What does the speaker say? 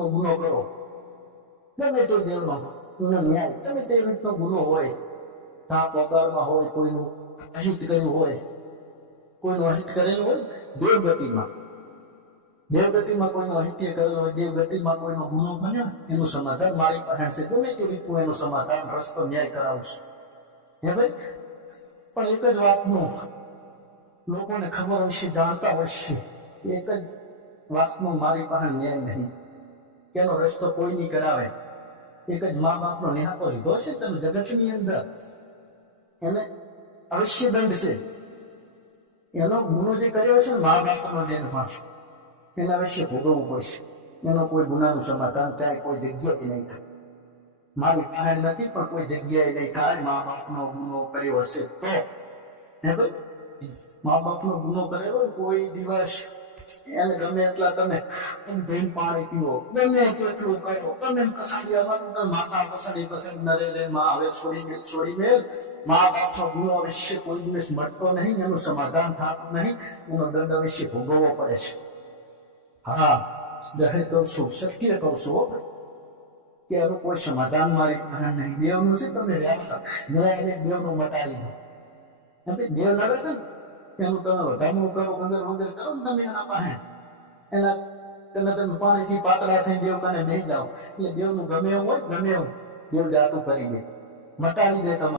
દેવનો ગુનો કરો, ગમે તે દેવનો ન્યાય, ગમે તે રીતનો ગુનો હોય, થાપ વગાડવા હોય, કોઈનું અહિત કર્યું હોય, કોઈનું અહિત કરેલું હોય, દેવગતિમાં કોઈનો અહિત્ય કરેલો હોય, દેવગતિમાં કોઈનો ગુનો બન્યો, એનું સમાધાન મારી પાસે છે. ગમે તે રીતનું એનું સમાધાન, રસ્તો, ન્યાય કરાવશે. હે ભાઈ, પણ એક જ વાતનું લોકોને ખબર હશે, જાણતા હશે, એક જ વાતનું મારી પાસે ન્યાય નહીં, એનો રસ્તો કોઈ નહીં કરાવે. એક જ મા બાપનો નિહાકો લીધો છે તમે જગતની અંદર, એને અવશ્ય દંડ છે. એનો ગુનો જે કર્યો છે ને મા બાપનો દેહમાં, એને અવશ્ય ભોગવવું પડશે. એનો કોઈ ગુનાનું સમાધાન ચાહે કોઈ જગ્યાએ નહીં થાય. મારી પાસે નથી પણ કોઈ જગ્યાએ નહીં થાય. મા બાપનો ગુનો કર્યો હશે તો, હે ભાઈ, મા બાપનો ગુનો કરેલો કોઈ દિવસ એને ગમે એટલા તમે ધોઈને પાણી પીવો, ગમે તેટલું કરો, તમે કસાડી આવવાનું, માતા પસંદ નરે રે માં હવે છોડી મેલ. મા બાપનો ગુનો અવશ્ય કોઈ દિવસ મળતો નહીં, એનું સમાધાન થતું નહીં, એનો દંડ અવશ્ય ભોગવવો પડે છે. હા, જાહેર કહું છું, સત્ય કહું છું કે એનું કોઈ સમાધાન મારી પાસે નહીં. દેવનું છે તમે વ્યાપતા દેવનું મટાડી દો. દેવ નડે છે ને એનું તમે વધારનું કરો, વગર કરો ને તમે એના પાસે, એના તમે પાણીથી પાતળા થઈને દેવ કને બેસી જાઓ એટલે દેવનું ગમે એવું હોય, ગમે એવું દેવ જાતું કરી દે, મટાડી દે. તમારે